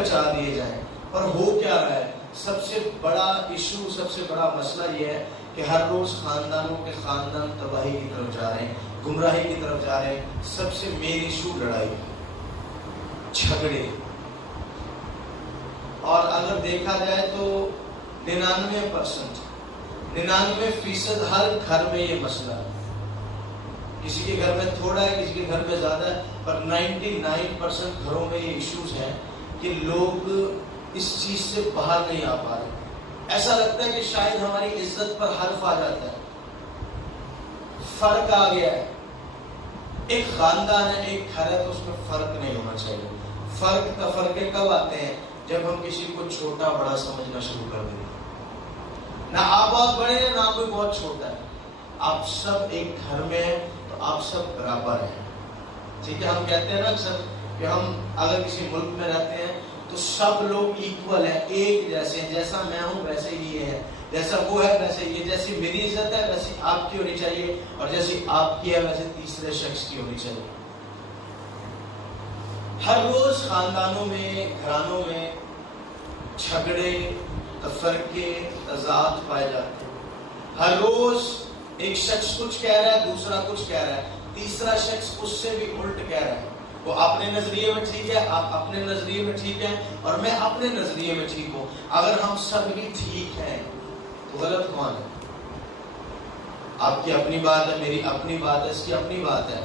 بچا دیے جائیں. اور ہو کیا رہا ہے؟ سب سے بڑا ایشو، سب سے بڑا مسئلہ یہ ہے کہ ہر روز خاندانوں کے خاندان تباہی کی طرف جا رہے ہیں، گمراہی کی طرف جا رہے ہیں. سب سے مین ایشو لڑائی، جھگڑے. اور اگر دیکھا جائے تو 99% ہر گھر میں یہ مسئلہ ہے. کسی کے گھر میں تھوڑا ہے، کسی کے گھر میں زیادہ ہے، پر 99% گھروں میں یہ ایشوز ہیں کہ لوگ اس چیز سے باہر نہیں آ پا رہے. ایسا لگتا ہے کہ شاید ہماری عزت پر حرف آ جاتا ہے، فرق آ گیا ہے. ایک خاندان ہے، ایک گھر ہے، تو اس میں فرق نہیں ہونا چاہیے. فرق تفرقے کب آتے ہیں؟ جب ہم کسی کو چھوٹا بڑا سمجھنا شروع کر دیتے ہیں. نہ آپ بہت بڑے ہیں، نہ کوئی بہت چھوٹا ہے. آپ سب ایک گھر میں ہیں تو آپ سب برابر ہیں. ٹھیک ہے، ہم کہتے ہیں نا اکثر کہ ہم اگر کسی ملک میں رہتے ہیں تو سب لوگ ایکول ہیں، ایک جیسے ہیں. جیسا میں ہوں ویسے ہی یہ ہے، جیسا وہ ہے ویسے یہ. جیسی میری عزت ہے ویسی آپ کی ہونی چاہیے، اور جیسی آپ کی ہے ویسے تیسرے شخص کی ہونی چاہیے. ہر روز خاندانوں میں، گھرانوں میں جھگڑے، تفرقے، تضاد پائے جاتے ہیں. ہر روز ایک شخص کچھ کہہ رہا ہے، دوسرا کچھ کہہ رہا ہے، تیسرا شخص اس سے بھی الٹ کہہ رہا ہے. وہ اپنے نظریے میں ٹھیک ہے، آپ اپنے نظریے میں ٹھیک ہیں، اور میں اپنے نظریے میں ٹھیک ہوں. اگر ہم سب ہی ٹھیک ہیں تو غلط کون ہے؟ آپ کی اپنی بات ہے، میری اپنی بات ہے، اس کی اپنی بات ہے.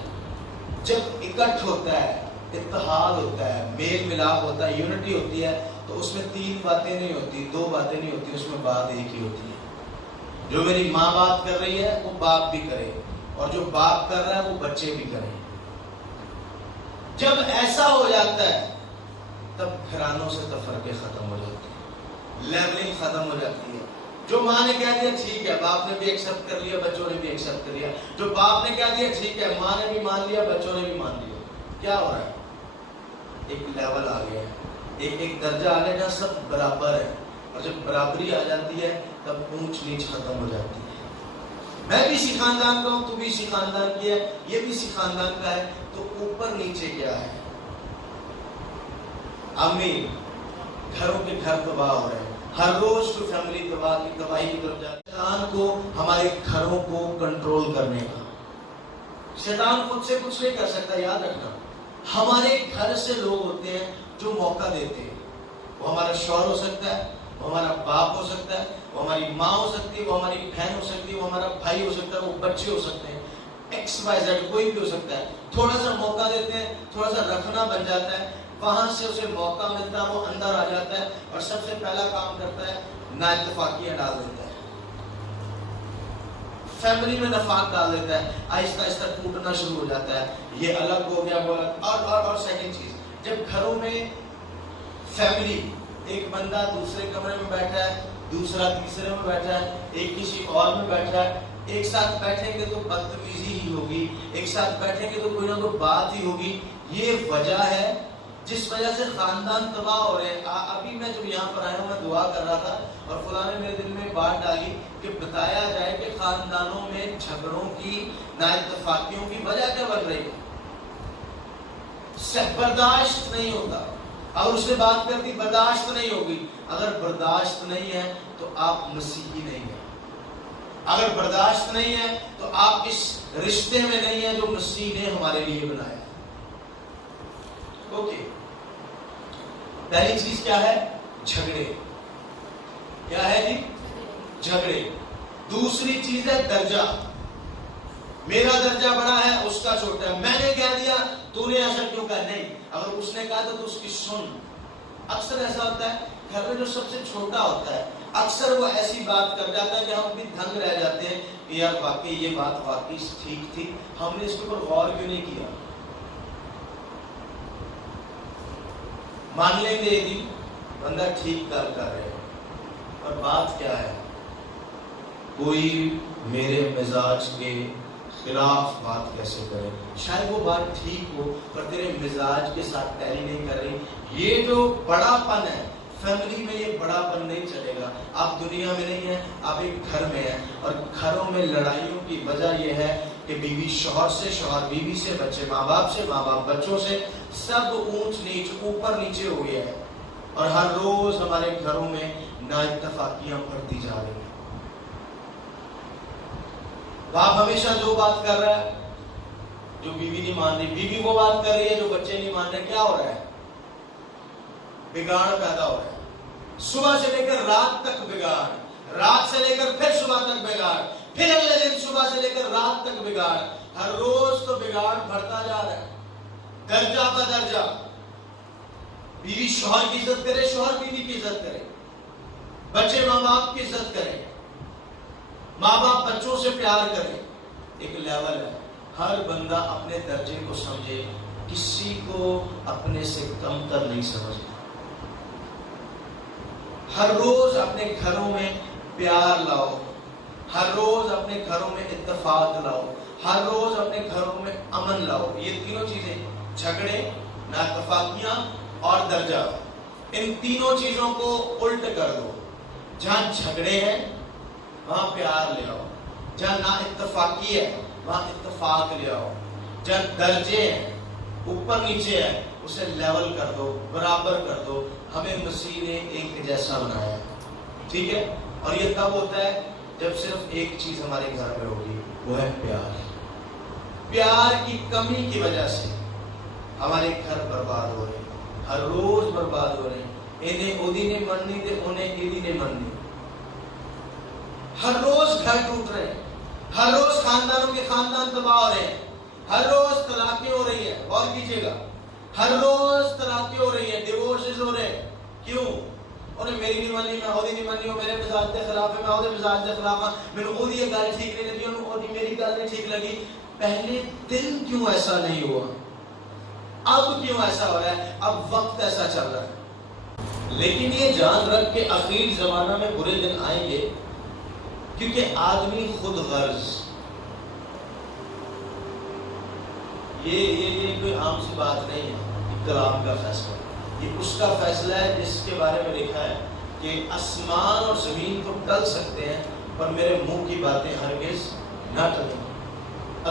جب اکٹھ ہوتا ہے، اتحاد ہوتا ہے، میل ملاپ ہوتا ہے، یونٹی ہوتی ہے، تو اس میں 3 باتیں نہیں ہوتی، 2 باتیں نہیں ہوتی، اس میں بات ایک ہی ہوتی ہے. جو میری ماں بات کر رہی ہے وہ باپ بھی کرے، اور جو باپ کر رہا ہے وہ بچے بھی کریں. جب ایسا ہو جاتا ہے تب گھرانوں سے تفرقے ختم ہو جاتے ہیں، لیولنگ ختم ہو جاتی ہے. جو ماں نے کہہ دیا ٹھیک ہے، باپ نے بھی ایکسپٹ کر لیا، بچوں نے بھی ایکسپٹ کر لیا. جو باپ نے کہہ دیا ٹھیک ہے، ماں نے بھی مان لیا، بچوں نے بھی مان لیا. کیا ہو رہا ہے؟ ایک لیول آ گیا ہے، ایک درجہ آ گیا جہاں سب برابر ہے. اور جب برابری آ جاتی ہے تب اونچ نیچ ختم ہو جاتی ہے. میں بھی اسی خاندان کا ہوں، تو بھی اسی خاندان کی ہے، یہ بھی اسی خاندان کا ہے، تو اوپر نیچے کیا ہے؟ امین. گھروں کے گھر تباہ ہو رہے ہیں، ہر روز کوئی فیملی تباہی کی طرف جا رہی ہے. شیطان کو ہمارے گھروں کو کنٹرول کرنے کا، شیطان خود سے کچھ نہیں کر سکتا. یاد رکھنا، ہمارے گھر سے لوگ ہوتے ہیں جو موقع دیتے ہیں. وہ ہمارا شوہر ہو سکتا ہے، وہ ہمارا باپ ہو سکتا ہے، وہ ہماری ماں ہو سکتی ہے، وہ ہماری بہن ہو سکتی ہے، وہ ہمارا بھائی ہو سکتا ہے، وہ بچے ہو سکتے ہیں، ایکس وائی زیڈ کوئی بھی ہو سکتا ہے. تھوڑا سا موقع دیتے ہیں، تھوڑا سا رکھنا بن جاتا ہے، وہاں سے اسے موقع ملتا ہے، وہ اندر آ جاتا ہے، اور سب سے پہلا کام کرتا ہے نا اتفاقیاں ڈال دیتا ہے، فیملی میں نفاق ڈال دیتا ہے. آہستہ آہستہ ٹوٹنا شروع ہو جاتا ہے، یہ الگ ہو گیا، وہ الگ. اور سیکنڈ چیز، جب گھروں میں فیملی، ایک بندہ دوسرے کمرے میں بیٹھا ہے، دوسرا تیسرے میں بیٹھا ہے، ایک کسی اور میں بیٹھا ہے، ایک ساتھ بیٹھیں گے تو بدتمیزی ہی ہوگی، ایک ساتھ بیٹھیں گے تو کوئی نہ کوئی بات ہی ہوگی. یہ وجہ ہے جس وجہ سے خاندان تباہ ہو رہے ہیں. ابھی میں جب یہاں پر آیا ہوں، میں دعا کر رہا تھا، اور خدا نے میرے دل میں بات ڈالی کہ بتایا جائے کہ خاندانوں میں جھگڑوں کی، نا اتفاقیوں کی وجہ کیا بن رہی ہے؟ برداشت نہیں ہوتا. اگر اس نے بات کر دی، برداشت نہیں ہوگی. اگر برداشت نہیں ہے تو آپ مسیحی نہیں ہیں. اگر برداشت نہیں ہے تو آپ اس رشتے میں نہیں ہیں جو مسیح نے ہمارے لیے بنایا. اوکے، پہلی چیز کیا ہے؟ جھگڑے. کیا ہے جی؟ جھگڑے. دوسری چیز ہے درجہ. میرا درجہ بڑا ہے، اس کا چھوٹا ہے. میں نے کہہ دیا، تو نے ایسا کیوں کہا؟ نہیں، اگر اس نے کہا تو اس کی سن. اکثر ایسا ہوتا ہے گھر میں جو سب سے چھوٹا ہوتا ہے، اکثر وہ ایسی بات کر جاتا ہے کہ ہم بھی دھنگ رہ جاتے ہیں کہ یار واقعی یہ بات واقعی ٹھیک تھی، ہم نے اس کے اوپر غور کیوں نہیں کیا. مان لیں گے یہ بندہ ٹھیک کر رہے ہیں، اور بات کیا ہے؟ کوئی میرے مزاج کے خلاف بات کیسے کرے؟ شاید وہ بات ٹھیک ہو پر تیرے مزاج کے ساتھ ٹیلی نہیں کر رہی. یہ جو بڑا پن ہے فیملی میں، یہ بڑا پن نہیں چلے گا. آپ دنیا میں نہیں ہیں، آپ ایک گھر میں ہیں، اور گھروں میں لڑائیوں کی وجہ یہ ہے کہ بیوی شوہر سے، شوہر بیوی سے، بچے ماں باپ سے، ماں باپ بچوں سے، سب اونچ نیچ، اوپر نیچے ہو گیا ہے. اور ہر روز ہمارے گھروں میں نااتفاقیاں بڑھتی جا رہی ہیں. باپ ہمیشہ جو بات کر رہا ہے جو بیوی نہیں مان رہی، بیوی وہ بات کر رہی ہے جو بچے نہیں مان رہے. کیا ہو رہا ہے؟ بگاڑ پیدا ہو رہا ہے. صبح سے لے کر رات تک بگاڑ، رات سے لے کر پھر صبح تک بگاڑ، پھر اگلے دن صبح سے لے کر رات تک بگاڑ. ہر روز تو بگاڑ بڑھتا جا رہا ہے درجہ بہ درجہ. بیوی شوہر کی عزت کرے، شوہر بیوی کی عزت کرے، بچے ماں باپ کی عزت کرے، ماں باپ بچوں سے پیار کرے. ایک لیول ہے. ہر بندہ اپنے درجے کو سمجھے، کسی کو اپنے سے کم تر نہیں سمجھے. ہر روز اپنے گھروں میں پیار لاؤ، ہر روز اپنے گھروں میں اتفاق لاؤ، ہر روز اپنے گھروں میں امن لاؤ. یہ تینوں چیزیں، جھگڑے، نااتفاقیاں اور درجہ، ان تینوں چیزوں کو الٹ کر دو. جہاں جھگڑے ہیں وہاں پیار لے آؤ، جہاں نااتفاقی ہے وہاں اتفاق لے آؤ، جہاں درجے ہیں اوپر نیچے ہے اسے لیول کر دو، برابر کر دو. ہمیں مسیح نے ایک جیسا بنایا، ٹھیک ہے؟ اور یہ تب ہوتا ہے جب صرف ایک چیز ہمارے گھر میں ہوگی، وہ ہے پیار. پیار کی کمی کی وجہ سے ہمارے گھر برباد ہو رہے ہیں، ہر روز برباد ہو رہے ہیں. انہیں اودی نہیں مننی تے انہیں ایدی نہیں مننی. ہر روز گھر ٹوٹ رہے ہیں، ہر روز خاندانوں کے خاندان تباہ ہو رہے ہیں، ہر روز طلاقیں ہو رہی ہیں. غور کیجیے گا، ہر روز طلاقیں ہو رہی ہیں، ڈیورسز ہو رہے ہیں. کیوں؟ انہیں میری نہیں مانی، میں اودی نہیں مانی، وہ میرے مزاج کے خلاف ہے، میں اودے مزاج کے خلاف ہوں، میرے اودی یہ گل ٹھیک نہیں لگی، انہوں اودی میری گل نہیں ٹھیک لگی. پہلے دن کیوں ایسا نہیں ہوا؟ اب کیوں ایسا ہو رہا ہے؟ اب وقت ایسا چل رہا ہے. لیکن یہ جان رکھ کے اخیر زمانہ میں برے دن آئیں گے، کیونکہ آدمی خود غرض، یہ کوئی عام سی بات نہیں ہے. کلام کا فیصلہ، یہ اس کا فیصلہ ہے جس کے بارے میں لکھا ہے کہ آسمان اور زمین تو ٹل سکتے ہیں پر میرے منہ کی باتیں ہرگز نہ ٹلیں.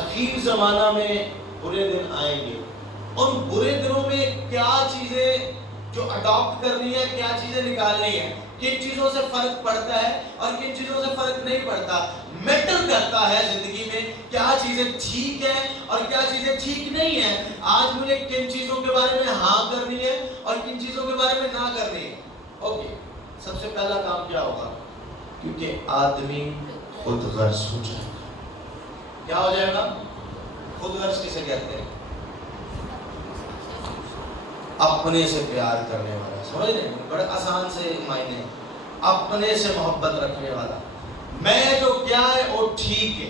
اخیر زمانہ میں برے دن آئیں گے. ان برے دنوں میں کیا چیزیں جو اڈاپٹ کرنی ہے، کیا چیزیں نکالنی ہے، کن چیزوں سے فرق پڑتا ہے اور کن چیزوں سے فرق نہیں پڑتا. میٹر کرتا ہے زندگی میں کیا چیزیں ٹھیک ہیں اور کیا چیزیں ٹھیک نہیں ہیں. آج مجھے کن چیزوں کے بارے میں ہاں کرنی ہے اور کن چیزوں کے بارے میں نہ کرنی ہے. اوکے، سب سے پہلا کام کیا ہوگا؟ کیونکہ آدمی خود غرض ہو جائے گا. کیا ہو جائے گا؟ خود غرض کسے کہتے ہیں؟ اپنے سے پیار کرنے والا. سمجھ رہے ہیں؟ بڑے آسان سے معنی، اپنے سے محبت رکھنے والا. میں جو کیا ہے وہ ٹھیک ہے.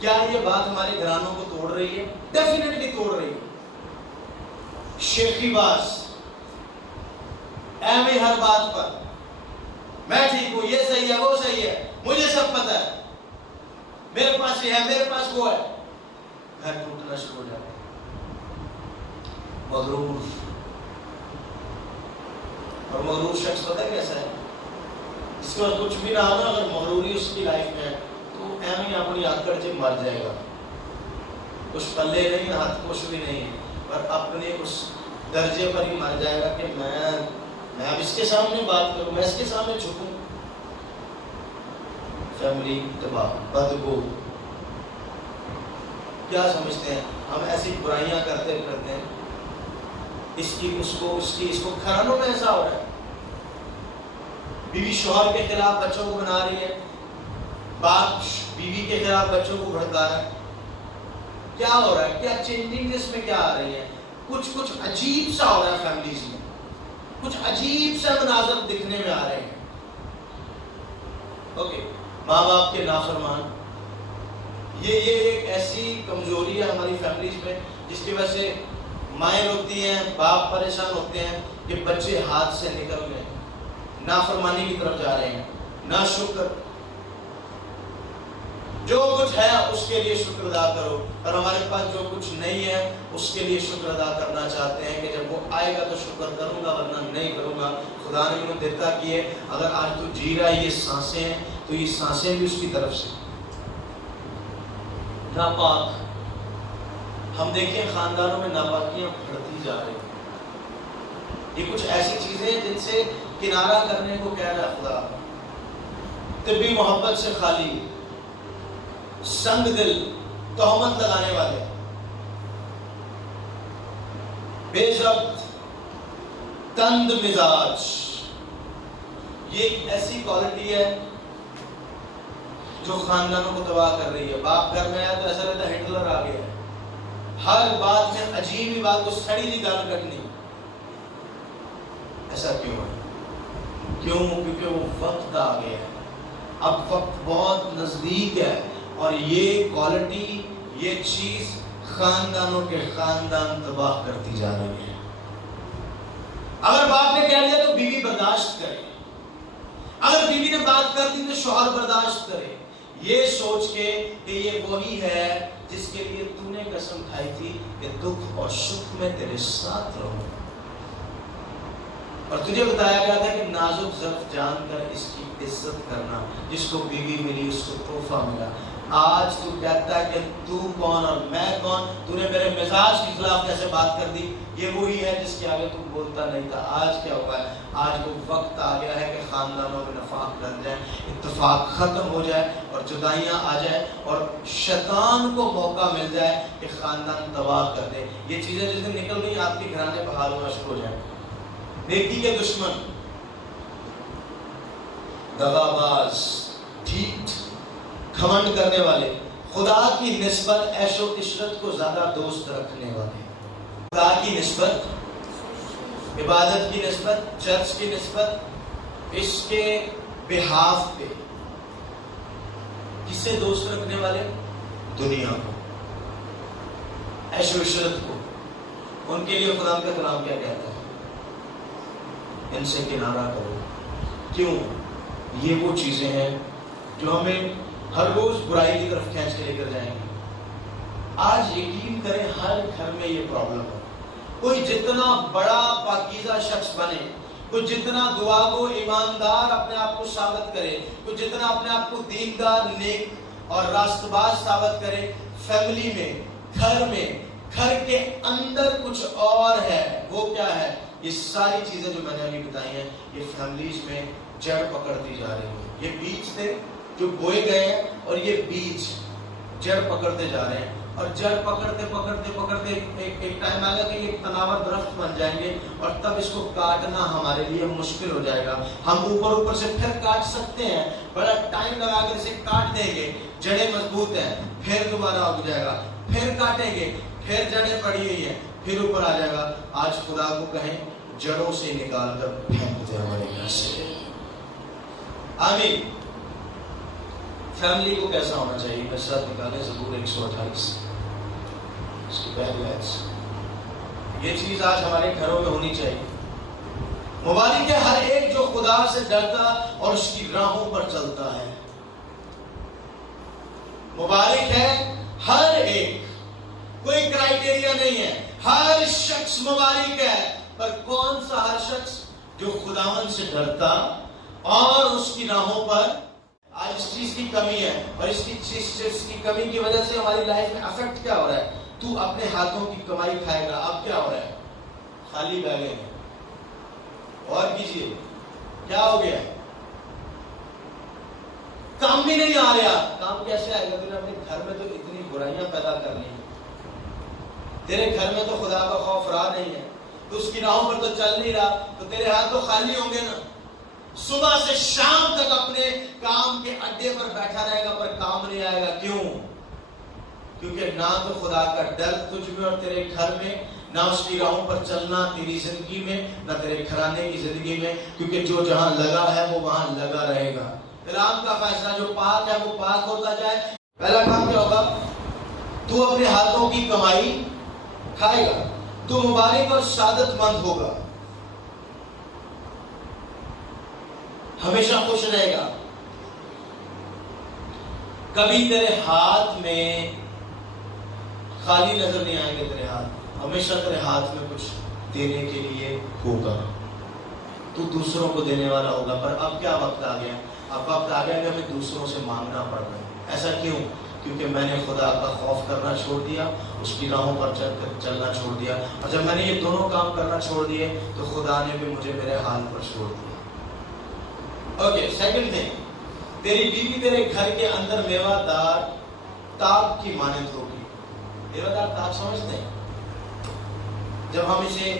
کیا یہ بات ہمارے گھرانوں کو توڑ رہی ہے؟ ڈیفینیٹلی توڑ رہی ہے. شیخی باز، اہم ہر بات پر میں ٹھیک ہوں، یہ صحیح ہے، وہ صحیح ہے، مجھے سب پتہ ہے، میرے پاس یہ ہے، میرے پاس وہ ہے. گھر ٹوٹنا شروع ہو جاتا ہے. مغرور، اور مغرور شخص پتہ ہے کیسا ہے؟ اس کے بعد کچھ بھی نہ ہونا، اگر مغروری اس کی لائف میں ہے تو ایم ہی اپنی آکڑ سے مر جائے گا. کچھ پلے نہیں، ہاتھ کچھ بھی نہیں ہے، پر اپنے اس درجے پر ہی مر جائے گا کہ میں اب اس کے سامنے بات کروں، میں اس کے سامنے جھکوں. فیملی تباہ، بدبو. کیا سمجھتے ہیں ہم ایسی برائیاں کرتے ہیں، اس کو گھرانوں میں ایسا ہو رہا ہے. بیوی شوہر کے خلاف بچوں کو بنا رہی ہے، باپ بیوی کے خلاف بچوں کو بھڑکا رہا ہے. کیا ہو رہا ہے؟ کیا چینجنگ اس میں کیا آ رہی ہے؟ کچھ عجیب سا ہو رہا ہے فیملیز میں، کچھ عجیب سا مناظر دکھنے میں آ رہے ہیں. اوکے، ماں باپ کے نافرمان، یہ ایک ایسی کمزوری ہے ہماری فیملیز میں جس کی وجہ سے مائیں روتی ہیں، باپ پریشان ہوتے ہیں کہ بچے ہاتھ سے نکل گئے، نافرمانی کی طرف جا رہے ہیں. نا شکر، جو کچھ ہے اس کے لیے شکر ادا کرو، اور ہمارے پاس جو کچھ نہیں ہے اس کے لیے شکر ادا کرنا چاہتے ہیں کہ جب وہ آئے گا تو شکر کروں گا ورنہ نہیں کروں گا. خدا نے انہوں دیتا کیے، اگر آج تو جی رہا ہے، یہ سانسیں ہیں تو یہ سانسیں بھی اس کی طرف سے. ناپاک، ہم دیکھیں خاندانوں میں ناپاکیاں بڑھتی جا رہی ہیں. یہ کچھ ایسی چیزیں جن سے کنارہ کرنے کو کہہ رہا ہے خدا. طبی محبت سے خالی، سنگ دل، تہمت لگانے والے، بے ضبط، تند مزاج، یہ ایک ایسی کوالٹی ہے جو خاندانوں کو تباہ کر رہی ہے. باپ گھر میں آیا تو ایسا لگتا ہے ہٹلر آ گیا ہے. ہر بات میں عجیب ہی بات کو سڑی دی گال کٹنی. ایسا کیوں ہے؟ کیوں؟ کیونکہ وہ وقت آ گیا ہے. اب وقت بہت نزدیک ہے اور یہ کوالٹی، یہ چیز خاندانوں کے خاندان تباہ کرتی جا رہی ہے. اگر باپ نے کہہ دیا تو بیوی برداشت کرے، اگر بیوی نے بات کر دی تو شوہر برداشت کرے، یہ سوچ کے کہ یہ وہی ہے جس کے لیے تو نے قسم کھائی تھی کہ دکھ اور سکھ میں تیرے ساتھ رہوں. اور تجھے بتایا گیا تھا کہ نازک ظرف جان کر اس کی عزت کرنا. جس کو بیوی ملی اس کو تحفہ ملا. آج تو کہتا ہے کہ تو کون اور میں کون، تو نے میرے مزاج کے خلاف کیسے بات کر دی. یہ وہی ہے جس کے آگے تم بولتا نہیں تھا. آج کیا ہوا ہے؟ آج وہ وقت آ گیا ہے کہ خاندانوں میں نفاق ڈل جائے، اتفاق ختم ہو جائے اور جدائیاں آ جائیں اور شیطان کو موقع مل جائے کہ خاندان تباہ کر دے. یہ چیزیں جس دن نکل گئی آپ کے گھرانے بحال ہونا شروع ہو جائیں. نیکی کے دشمن، دغاباز، ٹھیک گھمنڈ کرنے والے، خدا کی نسبت عیش و عشرت کو زیادہ دوست رکھنے والے، خدا کی نسبت، عبادت کی نسبت، چرچ کی نسبت، اس کے بہاف پہ کسے دوست رکھنے والے؟ دنیا کو، عیش و عشرت کو. ان کے لیے خدا کا کلام کیا کہتا ہے؟ ان سے کنارہ کرو. کیوں؟ یہ وہ چیزیں ہیں جو ہمیں ہر روز برائی کی طرف کھینچ کے لے کر جائیں گے. آج یقین کریں ہر گھر میں یہ پرابلم ہے. کوئی جتنا بڑا پاکیزہ شخص بنے، کوئی جتنا دعا گو ایماندار اپنے آپ کو ثابت کرے، کوئی جتنا اپنے آپ کو دیندار، نیک اور راست باز ثابت کرے، فیملی میں، گھر کے اندر کچھ اور ہے. وہ کیا ہے؟ یہ ساری چیزیں جو میں نے ابھی بتائی ہیں یہ فیملیز میں جڑ پکڑتی جا رہی ہیں. یہ بیج تھے جو بوئے گئے ہیں اور یہ بیج جڑ پکڑتے جا رہے ہیں اور جڑ پکڑتے ایک ٹائم آئے گا کہ یہ تناور درخت بن جائیں گے اور تب اس کو کاٹنا ہمارے لیے مشکل ہو جائے گا. ہم اوپر سے پھر کاٹ سکتے ہیں، بڑا ٹائم لگا کر اسے کاٹ دیں گے، جڑیں مضبوط ہیں، پھر دوبارہ اگ جائے گا، پھر کاٹیں گے، پھر جڑیں پڑی ہوئی ہیں، پھر اوپر آ جائے گا. آج خدا کو کہیں جڑوں سے نکال کر پھینک دے ہمارے گھر سے. آمین. فیملی کو کیسا ہونا چاہیے؟ میں ساتھ نکالیں زبور 128 اس کی پہلی آیت. یہ چیز آج ہمارے گھروں میں ہونی چاہیے. مبارک ہے ہر ایک جو خدا سے ڈرتا اور اس کی راہوں پر چلتا ہے. مبارک ہے ہر ایک، کوئی کرائیٹیریا نہیں ہے، ہر شخص مبارک ہے. پر کون سا ہر شخص؟ جو خداوند سے ڈرتا اور اس کی راہوں پر. آج اس چیز کی کمی ہے اور اس چیز کی کمی کی وجہ سے ہماری لائف میں افیکٹ کیا ہو رہا ہے؟ تو اپنے ہاتھوں کی کمائی کھائے گا. اب کیا ہو رہا ہے؟ خالی بیگیں ہیں. اور کیجئے کیا ہو گیا؟ کام بھی نہیں آ رہا. کام کیسے آئے گا؟ تو نے اپنے گھر میں تو اتنی برائیاں پیدا کر لی ہیں. تیرے گھر میں تو خدا کا خوف رہا نہیں ہے، تو اس کی راہوں پر تو چل نہیں رہا، تو تیرے ہاتھ تو خالی ہوں گے نا. صبح سے شام تک اپنے کام کے اڈے پر بیٹھا رہے گا پر کام نہیں آئے گا. کیوں؟ کیونکہ نہ تو خدا کا ڈر تجھ میں اور تیرے گھر میں، نہ اس کی راہوں پر چلنا تیری زندگی میں، نہ تیرے گھرانے کی زندگی میں. کیونکہ جو جہاں لگا ہے وہ وہاں لگا رہے گا. کلام کا فیصلہ جو پاک ہے وہ پاک ہوتا جائے. پہلا کام کیا ہوگا؟ تو اپنے ہاتھوں کی کمائی کھائے گا، تو مبارک اور سعادت مند ہوگا، ہمیشہ خوش رہے گا. کبھی تیرے ہاتھ میں خالی نظر نہیں آئیں گے. تیرے ہاتھ ہمیشہ تیرے ہاتھ میں کچھ دینے کے لیے ہوگا. تو دوسروں کو دینے والا ہوگا. پر اب کیا وقت آ گیا؟ اب وقت آ گیا کہ ہمیں دوسروں سے مانگنا پڑ رہا ہے. ایسا کیوں؟ کیونکہ میں نے خدا کا خوف کرنا چھوڑ دیا، اس کی راہوں پر چلنا چھوڑ دیا، اور جب میں نے یہ دونوں کام کرنا چھوڑ دیے تو خدا نے بھی مجھے میرے حال پر چھوڑ دیا۔ اوکے، سیکنڈ تھنگ، تیری بیوی تیرے گھر کے اندر میوہ دار تاگ کی مانند ہوگی۔ میوہ دار تاگ سمجھتے ہیں؟ جب ہم اسے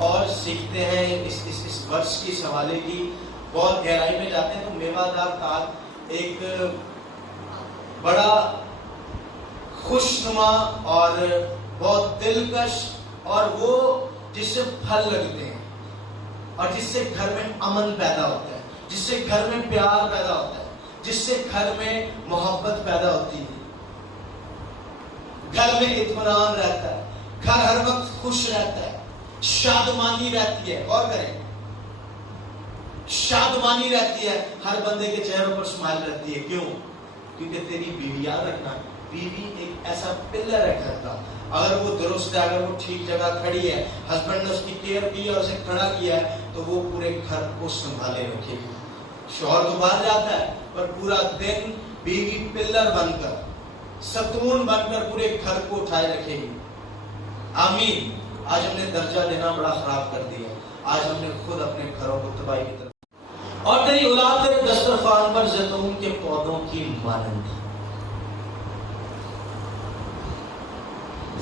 اور سیکھتے ہیں اس ورس کی، اس حوالے کی بہت گہرائی میں جاتے ہیں، تو میوہ دار تاگ ایک بڑا خوشنما اور بہت دلکش، اور وہ جس سے پھل لگتے ہیں اور جس سے گھر میں امن پیدا ہوتا ہے، جس سے گھر میں پیار پیدا ہوتا ہے، جس سے گھر میں محبت پیدا ہوتی ہے، گھر میں اطمینان رہتا ہے، گھر ہر وقت خوش رہتا ہے، شادمانی رہتی ہے۔ غور کریں، شادمانی رہتی ہے، ہر بندے کے چہروں پر اسمائل رہتی ہے۔ کیوں؟ کیونکہ تیری بیوی، یاد رکھنا، بیوی ایک ایسا پلر ہے گھر کا، اگر وہ درست ہے، اگر وہ ٹھیک جگہ کھڑی ہے، ہسبینڈ نے اس کی کیئر کی اور اسے کھڑا کیا ہے، تو وہ پورے گھر کو سنبھالے رکھے گی۔ شوہر تو باہر جاتا ہے، پر پورا دن بیوی پلر بن کر، ستون بن کر پورے گھر کو اٹھائے رکھے گی۔ آمین۔ آج ہم نے درجہ دینا بڑا خراب کر دیا، آج ہم نے خود اپنے گھروں کو تباہی کی طرف۔ اور تیری اولاد تیرے دسترخوان پر زیتون کے پودوں کی مانند۔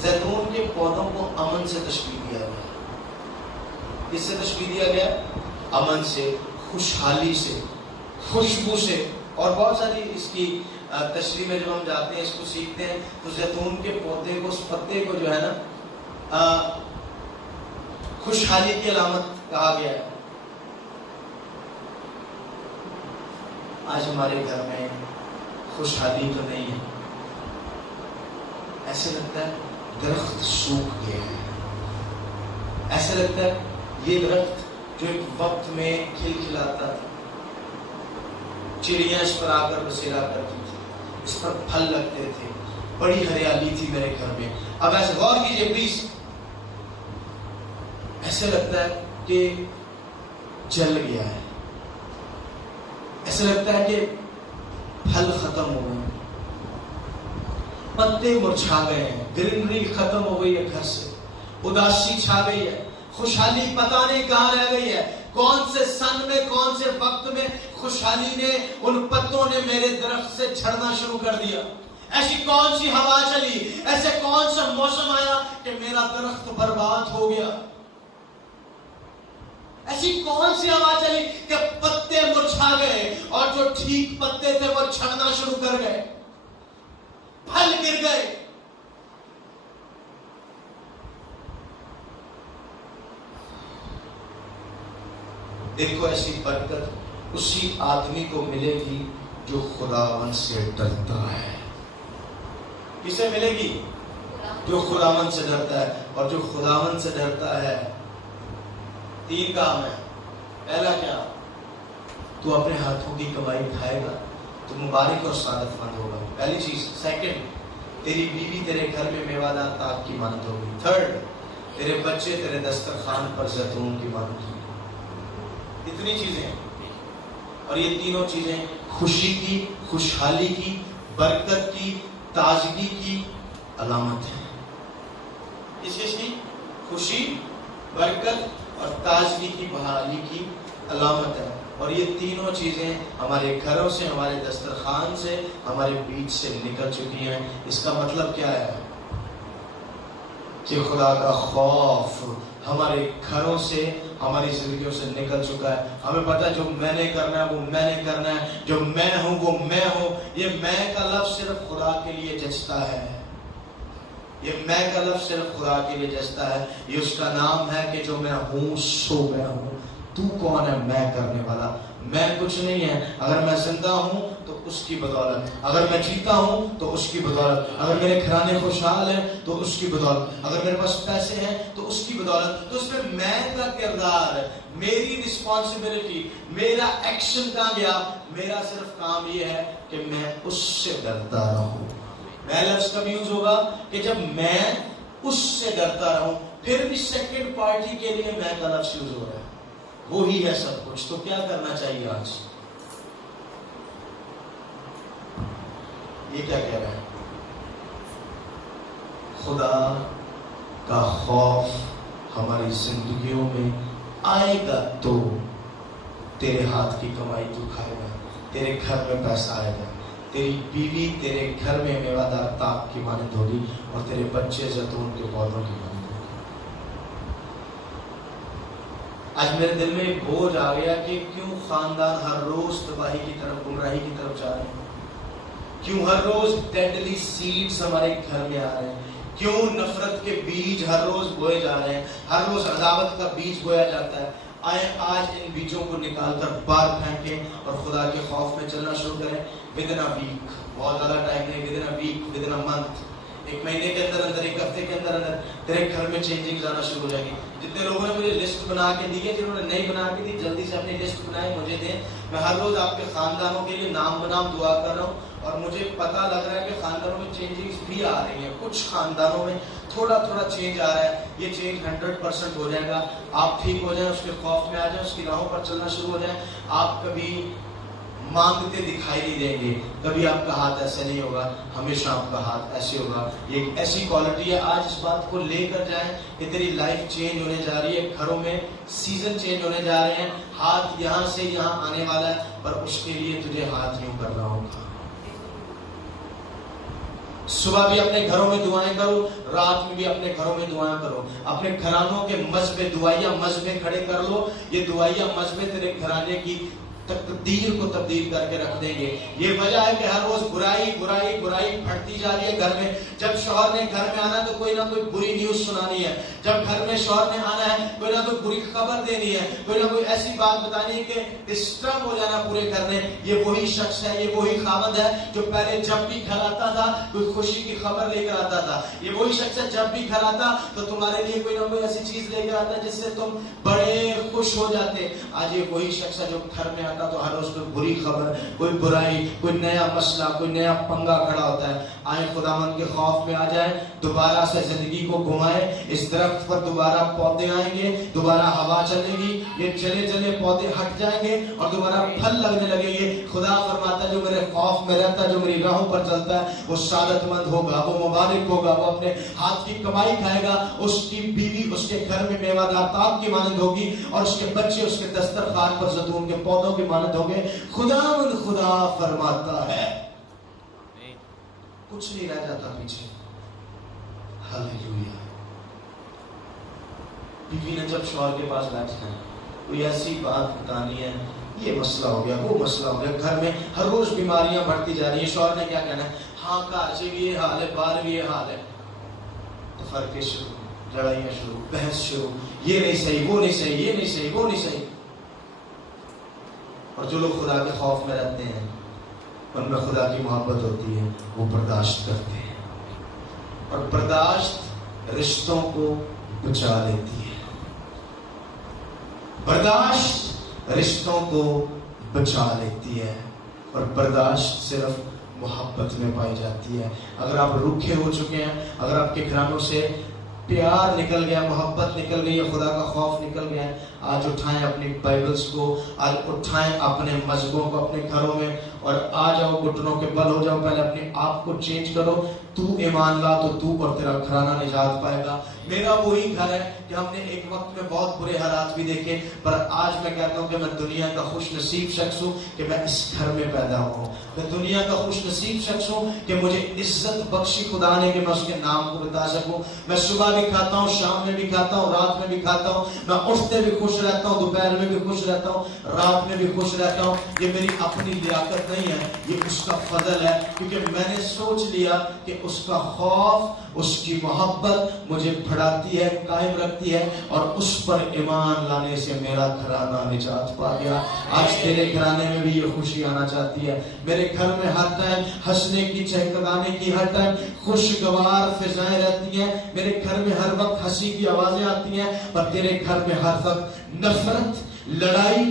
زیتون کے پودوں کو امن سے تشبیہ دیا گیا۔ کس سے تشبیہ دیا گیا؟ امن سے، خوشحالی سے، خوشبو سے، اور بہت ساری اس کی تشریح میں جب ہم جاتے ہیں، اس کو سیکھتے ہیں، تو زیتون کے پودے کو، اس پتے کو جو ہے نا خوشحالی کی علامت کہا گیا ہے۔ آج ہمارے گھر میں خوشحالی تو نہیں ہے، ایسے لگتا ہے درخت سوکھ گیا ہے، ایسے لگتا ہے یہ درخت جو ایک وقت میں کھل کھلاتا تھا، چڑیاں اس پر آ کر بسیرا کرتی تھی، اس پر پھل لگتے تھے، بڑی ہریالی تھی میرے گھر میں، اب ایسے غور کیجئے پلیز، ایسے لگتا ہے کہ جل گیا ہے، ایسے لگتا ہے کہ پھل ختم ہو گئے، پتے مرجھا گئے ہیں، گرینری ختم ہو گئی ہے گھر سے، اداسی چھا گئی ہے، خوشحالی پتہ نہیں کہاں رہ گئی ہے، کون سے سن میں، کون سے وقت میں خوشحالی نے، ان پتوں نے میرے درخت سے جھڑنا شروع کر دیا۔ ایسی کون سی ہوا چلی، ایسے کون سا موسم آیا کہ میرا درخت برباد ہو گیا؟ ایسی کون سی ہوا چلی کہ پتے مرجھا گئے اور جو ٹھیک پتے تھے وہ جھڑنا شروع کر گئے، پھل گر گئے؟ دیکھو، ایسی برکت اسی آدمی کو ملے گی جو خداوند سے ڈرتا ہے۔ کسے ملے گی؟ جو خداوند سے ڈرتا ہے، اور جو خداوند سے ڈرتا ہے، تین کام ہے۔ پہلا کیا؟ تو اپنے ہاتھوں کی کمائی کھائے گا تو مبارک اور سعادت مند ہوگا، پہلی چیز۔ سیکنڈ، تیری بیوی تیرے گھر میں میوہ دار تاگ کی مانند ہوگی۔ تھرڈ، تیرے بچے تیرے دسترخوان پر زیتون کی مانند ہوگی۔ اتنی چیزیں، اور یہ تینوں چیزیں خوشی کی، خوشحالی کی، برکت کی، تازگی کی علامت ہے۔ اس چیز کی خوشی، برکت اور تازگی کی، بحالی کی علامت ہے، اور یہ تینوں چیزیں ہمارے گھروں سے، ہمارے دسترخوان سے، ہمارے بیچ سے نکل چکی ہیں۔ اس کا مطلب کیا ہے؟ کہ خدا کا خوف ہمارے گھروں سے، ہماری زندگیوں سے نکل چکا ہے۔ ہمیں پتہ ہے جو میں نے کرنا ہے وہ میں نے کرنا ہے، جو میں ہوں وہ میں ہوں۔ یہ میں کا لفظ صرف خدا کے لیے جچتا ہے، یہ میں کا لفظ صرف خدا کے لیے جچتا ہے۔ یہ اس کا نام ہے کہ جو میں ہوں سو میں ہوں۔ تو کون ہے میں کرنے والا؟ میں کچھ نہیں ہے۔ اگر میں زندہ ہوں تو اس کی بدولت، اگر میں جیتا ہوں تو اس کی بدولت، اگر میرے گھرانے خوشحال ہیں تو اس کی بدولت، اگر میرے پاس پیسے ہیں تو اس کی بدولت۔ تو اس میں میں کا کردار ہے، میری رسپانسبلٹی، میرا ایکشن کہاں گیا؟ میرا صرف کام یہ ہے کہ میں اس سے ڈرتا رہوں۔ میں لفظ کب یوز ہوگا؟ کہ جب میں اس سے ڈرتا رہوں۔ پھر بھی سیکنڈ پارٹی کے لیے میں کا لفظ یوز ہو رہا ہے، وہی ہے سب کچھ۔ تو کیا کرنا چاہیے آج؟ یہ کیا کہہ رہا ہے؟ خدا کا خوف ہماری زندگیوں میں آئے گا تو تیرے ہاتھ کی کمائی تو کھائے گا، تیرے گھر میں پیسہ آئے گا، تیری بیوی تیرے گھر میں میوہ دار تاک کی مانند ہوگی، اور تیرے بچے زیتون کے پودوں کی مانند ہوگی۔ آج میرے دل میں ایک بوجھ آ گیا کہ کیوں خاندان ہر روز تباہی کی طرف، گمراہی کی طرف جا رہے ہیں؟ کیوں ہر روز ڈیڈلی سیڈز ہمارے گھر میں آ رہے ہیں؟ کیوں نفرت کے بیج ہر روز بوئے جا رہے ہیں؟ ہر روز عداوت کا بیج بویا جاتا ہے۔ آئے آج ان بیجوں کو نکال کر باہر پھینکیں اور خدا کے خوف میں چلنا شروع کریں۔ ودن اے ویک، بہت زیادہ ٹائم نہیں، ودن اے ویک، ودن اے منتھ، ایک مہینے کے اندر اندر، ایک ہفتے کے اندر اندر تیرے گھر میں چینجنگ آنا شروع ہو جائے گی۔ جتنے لوگوں نے مجھے لسٹ بنا کے دی ہے، جنہوں نے نہیں بنا کے دی، جلدی سے اپنی لسٹ بنائیں، مجھے دیں۔ میں ہر روز آپ کے خاندانوں کے لیے نام بنام دعا کر رہا ہوں، اور مجھے پتا لگ رہا ہے کہ خاندانوں میں چینجنگز بھی آ رہی ہیں۔ کچھ خاندانوں میں تھوڑا تھوڑا چینج آ رہا ہے، یہ چینج 100% ہو جائے گا۔ آپ ٹھیک ہو جائیں، اس کے خوف میں آ جائیں، اس کی راہوں پر چلنا شروع ہو جائیں۔ آپ کبھی مانگتے دکھائی نہیں دیں گے، کبھی آپ کا ہاتھ ایسے نہیں ہوگا، ہمیشہ آپ کا ہاتھ ایسے ہوگا۔ یہ ایک ایسی کوالٹی ہے، آج اس بات کو لے کر جائیں کہ تیری لائف چینج ہونے جا رہی ہے۔ گھروں میں سیزن چینج ہونے جا رہے ہیں، ہاتھ یہاں سے یہاں آنے والا ہے، پر اس کے لیے تجھے ہاتھ یوں کرنا ہوگا۔ صبح بھی اپنے گھروں میں دعائیں کرو، رات میں بھی اپنے گھروں میں دعائیں کرو۔ اپنے گھرانوں کے مذہب دعائیہ مذہب کھڑے کر لو، یہ دعائیہ مذہب تیرے گھرانے کی تقدیر کو تبدیل کر کے رکھ دیں گے۔ یہ وجہ ہے کہ ہر روز برائی برائی برائی پھٹتی جا رہی ہے گھر میں۔ جب شوہر نے گھر میں آنا تو کوئی نہ کوئی بری نیوز سنانی ہے، جب گھر میں شوہر نے آنا ہے کوئی نہ کوئی بری خبر دینی ہے، کوئی نہ کوئی ایسی بات بتانی ہے کہ ڈسٹرب ہو جانا پورے گھر میں۔ یہ وہی شخص ہے، یہ وہی خاوند ہے جو پہلے جب بھی گھر آتا تھا کوئی خوشی کی خبر لے کر آتا تھا۔ یہ وہی شخص ہے جب بھی گھر آتا تو تمہارے لیے کوئی نہ کوئی ایسی چیز لے کر آتا ہے جس سے تم بڑے خوش ہو جاتے۔ آج یہ وہی شخص ہے جو گھر میں آتا تو ہر روز کوئی بری خبر، کوئی برائی، کوئی نیا مسئلہ، کوئی نیا پنگا کھڑا ہوتا ہے۔ آئے خداوند کے خوف میں آ جائیں، دوبارہ سے زندگی کو گھمائیں۔ اس درخت پر دوبارہ پودے آئیں گے، دوبارہ ہوا چلے گی، یہ جلے جلے پودے ہٹ جائیں گے اور دوبارہ پھل لگنے لگیں گے۔ خدا فرماتا ہے جو میرے خوف میں رہتا ہے، جو میری راہوں پر چلتا ہے، وہ سعادت مند ہوگا، وہ مبارک ہوگا، وہ اپنے ہاتھ کی کمائی کھائے گا۔ اس کی بیوی اس کے گھر میں میوہ دار تاک کی مانند ہوگی، اور اس کے بچے اس کے دسترخوان پر زیتون کے پودوں کی مانند ہوں گے۔ خدا فرماتا ہے، کچھ نہیں رہ جاتا پیچھے۔ ہاللیلویا۔ بیوی نے جب شوہر کے پاس بیٹھنا ہے، کوئی ایسی بات بتانی ہے، یہ مسئلہ ہو گیا، وہ مسئلہ ہو گیا، گھر میں ہر روز بیماریاں بڑھتی جا رہی ہیں، شوہر نے کیا کہنا ہے؟ ہاں گھر سے بھی یہ حال ہے، باہر بھی یہ حال ہے۔ تفرقے شروع، لڑائیاں شروع، بحث شروع، یہ نہیں صحیح، وہ نہیں صحیح، یہ نہیں صحیح، وہ نہیں صحیح۔ اور جو لوگ خدا کے خوف میں رہتے ہیں، ان میں خدا کی محبت ہوتی ہے، وہ برداشت کرتے ہیں، اور برداشت رشتوں کو بچا لیتی ہے۔ برداشت رشتوں کو بچا لیتی ہے، اور برداشت صرف محبت میں پائی جاتی ہے۔ اگر آپ روکھے ہو چکے ہیں، اگر آپ کے گھرانوں سے پیار نکل گیا، محبت نکل گئی ہے، خدا کا خوف نکل گیا ہے، آج اٹھائیں اپنی بائبلز کو، آج اٹھائیں اپنے مذہبوں کو اپنے گھروں میں، اور آ جاؤ، گھٹنوں کے بل ہو جاؤ، پہلے اپنے آپ کو چینج کرو۔ تو ایمان لا تو تو اور تیرا گھرانہ نجات پائے گا۔ میرا وہی گھر ہے کہ ہم نے ایک وقت میں بہت برے حالات بھی دیکھے، پر آج میں کہتا ہوں کہ میں دنیا کا خوش نصیب شخص ہوں کہ میں اس گھر میں پیدا ہوں۔ میں دنیا کا خوش نصیب شخص ہوں کہ مجھے عزت بخشی خدا نے کہ میں اس کے نام کو بتا سکوں۔ میں صبح بھی کھاتا ہوں، شام میں بھی کھاتا ہوں، رات میں بھی کھاتا ہوں، میں اٹھتے بھی خوش رہتا ہوں، دوپہر میں بھی خوش رہتا ہوں، رات میں بھی خوش رہتا ہوں۔ یہ میری اپنی لیاقت نہیں ہے، یہ اس کا فضل ہے، کیونکہ میں نے سوچ لیا کہ اس کا خوف، اس کی محبت مجھے بڑھاتی ہے، قائم رکھتی ہے، اور اس پر ایمان لانے سے میرا گھرانہ نجات پا گیا۔ آج تیرے گھرانے میں بھی یہ خوشی آنا چاہتی ہے۔ میرے گھر میں ہر ٹائم ہنسنے کی، چہکانے کی، ہر ٹائم خوشگوار فضائیں رہتی ہیں۔ میرے گھر میں ہر وقت ہنسی کی آوازیں آتی ہیں، پر تیرے گھر میں ہر وقت نفرت، لڑائی،